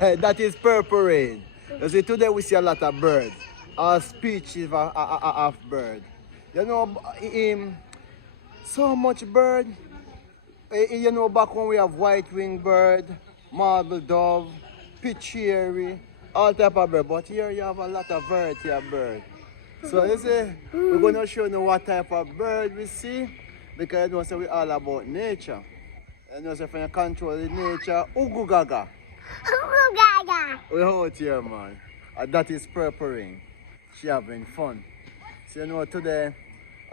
That is purple rain. You see, today we see a lot of birds. Our species of bird. You know, so much bird. You know, back when we have white-winged bird, marble dove, pitchery, all type of bird. But here you have a lot of variety of bird. So you see, we're going to show you what type of bird we see, because you know, so we all about nature. You know, so if you control the nature, ugu gaga. Ugu gaga. We're out here, man. And that is purple ring. She having fun. So you know, today,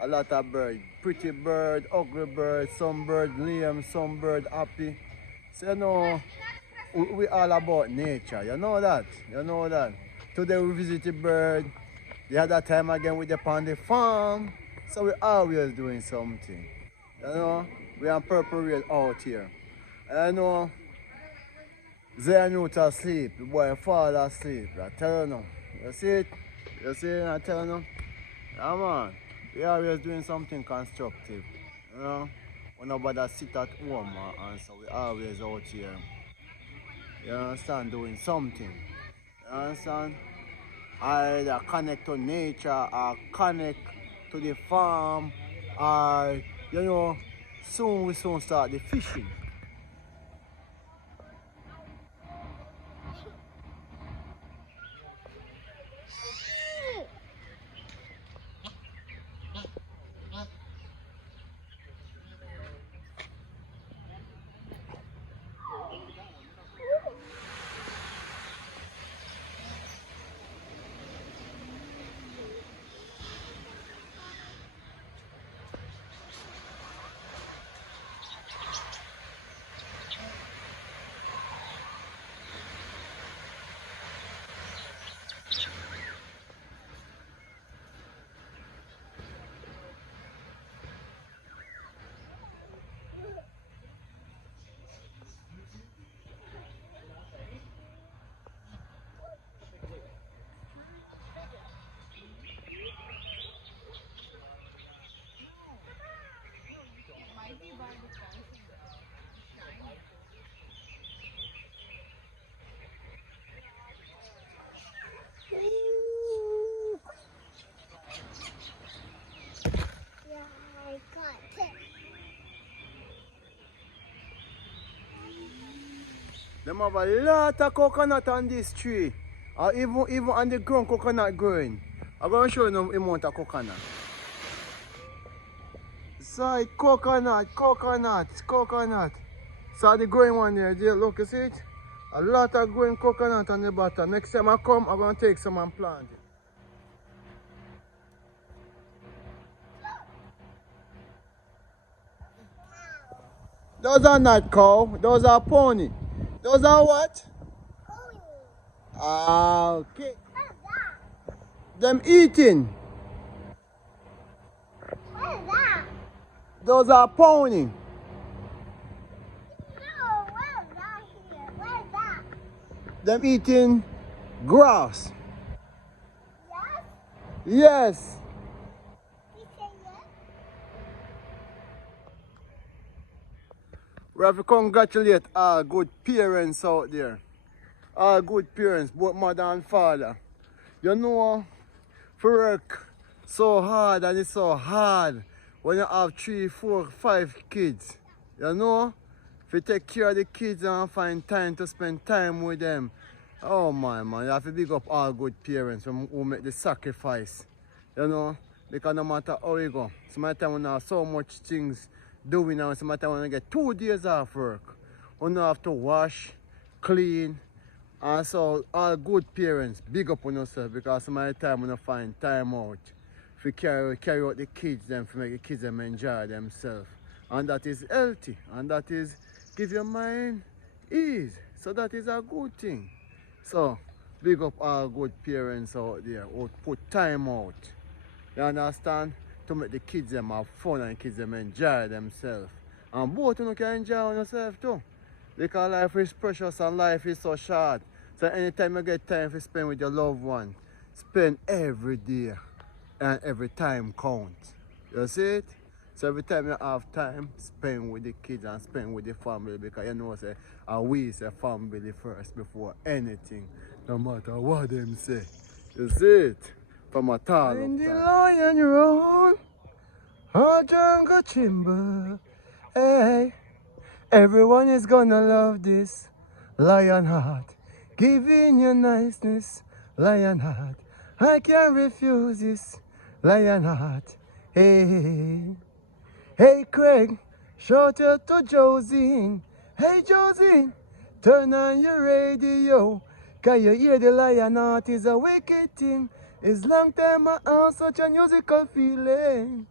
a lot of bird. Pretty bird, ugly bird, some bird lame, some bird happy. So you know, we all about nature. You know that? You know that? Today we visit the bird. The other time again we on the farm. So we always doing something. You know, we are purple rain out here. And you know, Zaynuta asleep, the boy fall asleep. I tell you now. You see it? You see it? I tell you now. Yeah, man. We always doing something constructive. You know? We nobody sit at home and so we always out here. You understand? Doing something. You understand? Either connect to nature or connect to the farm or you know, soon we soon start the fishing. Them have a lot of coconut on this tree. Or even on the ground coconut growing. I'm going to show you the amount of coconut. So coconut. So the growing one there, look, you see it? A lot of growing coconut on the bottom. Next time I come, I'm going to take some and plant it. Those are not cow, those are pony. Those are what? Pony. Okay. What is that? Them eating. What is that? Those are pony. No, what is that here? What is that? Them eating grass. Yes? Yes. You say yes? We have to congratulate our good parents out there. Our good parents, both mother and father. You know, for work so hard and it's so hard when you have 3, 4, 5 kids. You know, if you take care of the kids and find time to spend time with them. Oh my man, you have to big up all good parents who make the sacrifice. You know, because no matter how you go, sometimes we have so much things doing now, sometimes when you get 2 days off work, we don't have to wash, clean. And so all good parents, big up on yourself because some of the time we don't find time out to carry out the kids them, to make the kids them enjoy themselves. And that is healthy, and that is give your mind ease. So that is a good thing. So big up all good parents out there who put time out. You understand? To make the kids them have fun and kids them enjoy themselves. And both of you can enjoy yourself too. Because life is precious and life is so short. So anytime you get time to spend with your loved one, spend every day and every time counts. You see it? So every time you have time, spend with the kids and spend with the family, because you know say we say family first before anything, no matter what them say. You see it? From a tall In the time. lion roll, a jungle timber. Hey, everyone is gonna love this lion heart, giving you niceness, lion heart. I can't refuse this lion heart. Hey, hey Craig, shout out to Josie. Hey Josie, turn on your radio, 'cause you hear the lion heart is a wicked thing. It's long time I have such a musical feeling.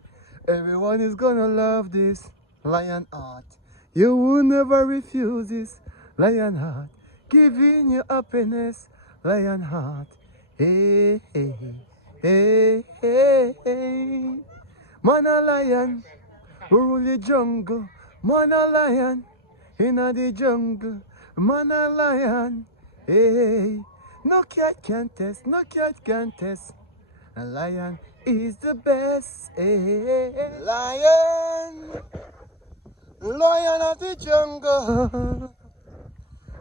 Everyone is gonna love this lion heart. You will never refuse this lion heart, giving you happiness, lion heart. Hey, hey, hey, hey, hey. Man a lion, who rule the jungle. Man a lion, in the jungle. Man a lion, hey. No cat can test, no cat can test. A lion is the best, hey. Lion, lion of the jungle.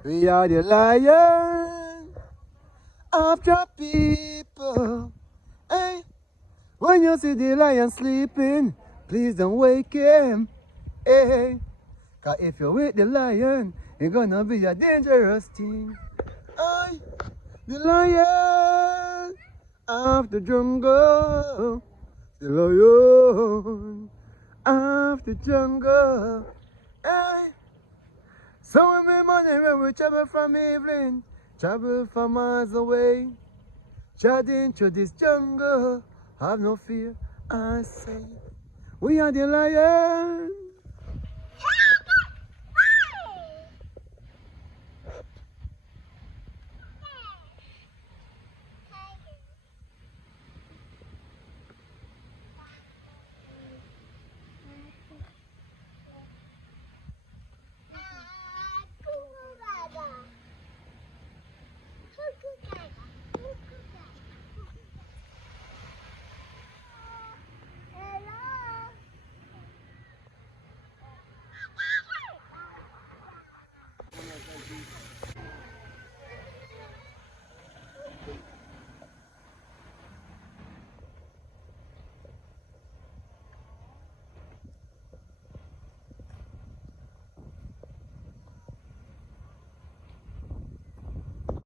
We are the lion of the people. Hey, when you see the lion sleeping, please don't wake him. Hey, 'cause if you wake the lion, it's gonna be a dangerous thing. Hey, the lion of the jungle, the lion of the jungle. Hey. So we make money when we travel from Evelyn, travel from miles away, chatting through this jungle. Have no fear, I say, we are the lion